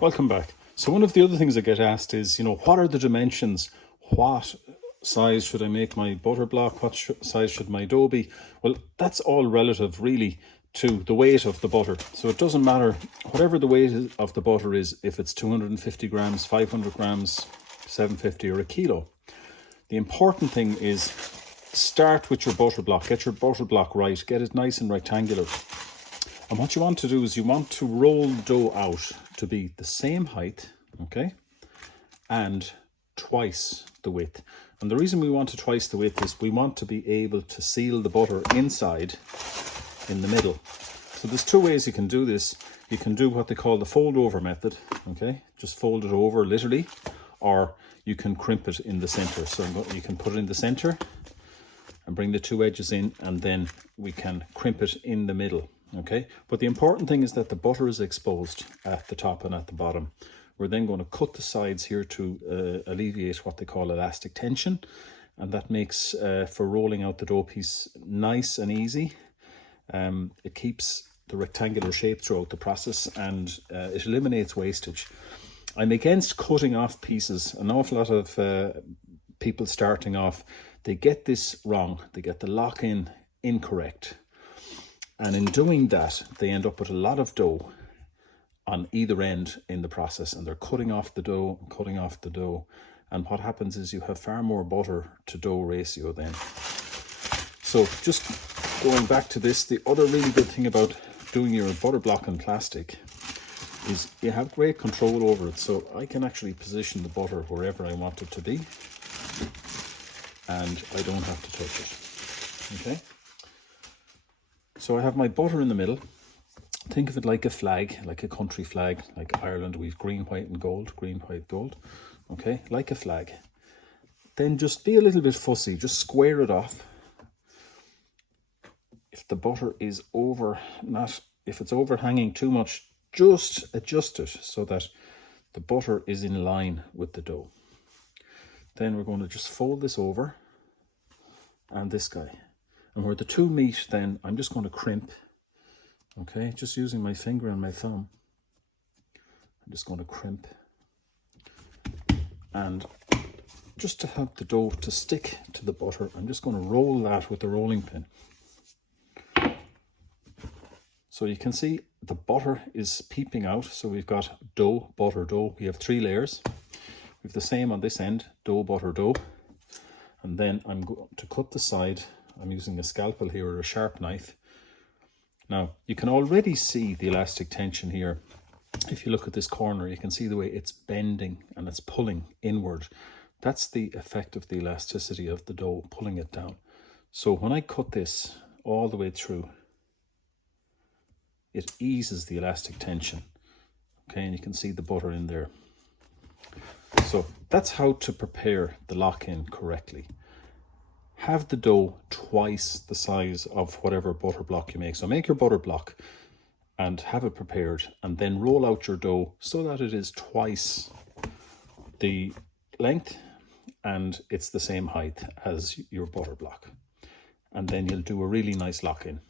Welcome back. So one of the other things I get asked is, what are the dimensions? What size should I make my butter block? What size should my dough be? Well, that's all relative really to the weight of the butter. So it doesn't matter, whatever the weight of the butter is, if it's 250 grams, 500 grams, 750 or a kilo. The important thing is start with your butter block. Get your butter block right. Get it nice and rectangular. And what you want to do is you want to roll dough out to be the same height, okay, and twice the width. And the reason we want to twice the width is we want to be able to seal the butter inside in the middle. So there's two ways you can do this. You can do what they call the fold over method, okay, just fold it over literally, or you can crimp it in the center. So you can put it in the center and bring the two edges in, and then we can crimp it in the middle. Okay, but the important thing is that the butter is exposed at the top and at the bottom. We're then going to cut the sides here to alleviate what they call elastic tension, and that makes for rolling out the dough piece nice and easy. It keeps the rectangular shape throughout the process, and it eliminates wastage. I'm against cutting off pieces. An awful lot of people starting off, they get this wrong. They get the lock-in incorrect. And in doing that, they end up with a lot of dough on either end in the process, and they're cutting off the dough, cutting off the dough. And what happens is you have far more butter to dough ratio then. So just going back to this, the other really good thing about doing your butter block in plastic is you have great control over it. So I can actually position the butter wherever I want it to be, and I don't have to touch it, okay? So I have my butter in the middle. Think of it like a flag, like a country flag, like Ireland. We've green, white and gold, green, white, gold. Okay, like a flag. Then just be a little bit fussy, just square it off. If the butter is if it's overhanging too much, just adjust it so that the butter is in line with the dough. Then we're going to just fold this over, and this guy. And where the two meet, then I'm just going to crimp, okay, just using my finger and my thumb. I'm just going to crimp, and just to help the dough to stick to the butter, I'm just going to roll that with the rolling pin. So you can see the butter is peeping out. So we've got dough, butter, dough. We have 3 layers. We have the same on this end, dough, butter, dough. And then I'm going to cut the side. I'm using a scalpel here or a sharp knife. Now, you can already see the elastic tension here. If you look at this corner, you can see the way it's bending and it's pulling inward. That's the effect of the elasticity of the dough, pulling it down. So when I cut this all the way through, it eases the elastic tension. Okay, and you can see the butter in there. So that's how to prepare the lock-in correctly. Have the dough twice the size of whatever butter block you make. So make your butter block and have it prepared, and then roll out your dough so that it is twice the length and it's the same height as your butter block. And then you'll do a really nice lock-in.